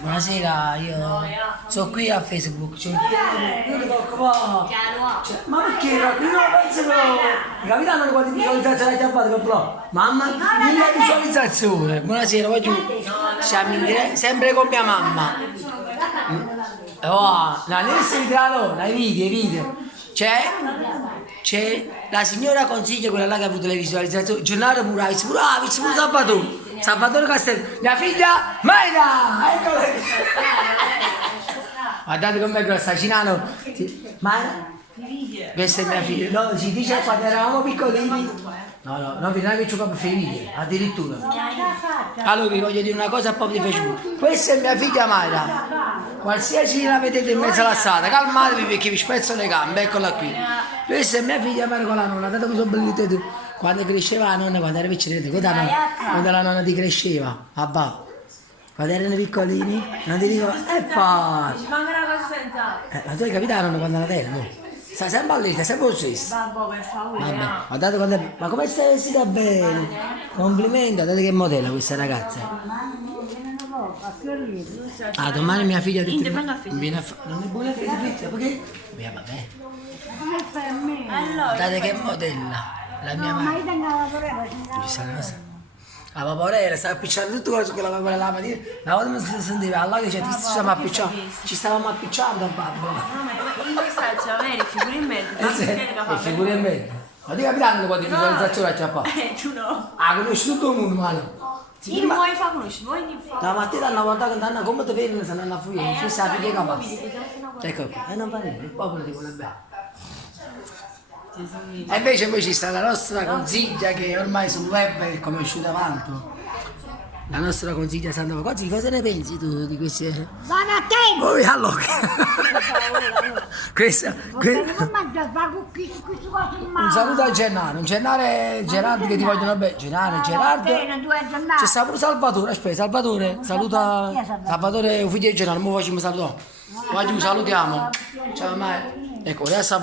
Buonasera, io sono qui a Facebook, io dico qua, ma perché io non penso che il capitano quante visualizzazioni ha chiappato però, mamma, 1000 visualizzazioni, buonasera, qua giù, siamo in diretta, sempre con mia mamma, oh, no, i video, c'è la signora consiglia, quella là che ha avuto le visualizzazioni, giornata pure Salvatore Castello, mia figlia Maida, eccola. Guardate com'è grossa, Cinano, ma questa è mia figlia, no, si dice quando eravamo piccolini, no, non che giocavo per i video, addirittura. Allora vi voglio dire una cosa a popolo di Facebook, questa è mia figlia Maida, qualsiasi la vedete in mezzo alla strada, calmatevi perché vi spezzo le gambe, eccola qui. Questa è mia figlia Maida con la nonna, dato che sono bellite tu. Quando cresceva la nonna, quando era piccolina, quando la nonna ti cresceva, babà, quando erano piccolini, non ti dico, e poi... Ci manca una cosa senza... ma tu hai capito la nonna quando la tela, no? Stai sempre lì, stai sempre lo stesso. Babbo, per favore. Vabbè, guardate quando è... Ma come stai vestita bene? Complimenti, guardate che modella questa ragazza. Ah, domani mia figlia ti viene a fare... Non è buona figlia, perché? Vabbè. Guardate che modella. La mia madre. La paporella stava appicciando tutto quello su quella paporella la mattina. Una volta mi si sentiva alla che ci stavamo appicciando a babbo. No, ma io sto a avere figure in merito. Figure in merito. Ma ti capitano quante visualizzazioni ha già fatto? Tu no. Ah, conosci tutto il mondo, mano. Io non vuoi fare conoscere, vuoi di fare. La mattina hanno guardato che hanno come te vedono se andano a fuori. Ci sta la figlia capace. Ecco qui. E non fa niente, il popolo ti vuole bene. E invece poi ci sta la nostra consiglia che ormai sul web è conosciuta tanto. La nostra consiglia Sandra Cozzi, cosa ne pensi tu di queste? Buona a te! Oh, allora. Questa. Un saluto a Gennaro, Gerardo che ti vogliono bene. Gerardo. C'è sta pure Salvatore, aspetta, Salvatore, saluta. Salvatore, un figlio di Gennaro, ora facciamo salutare. Oggi salutiamo. Ciao, mai. Ecco, adesso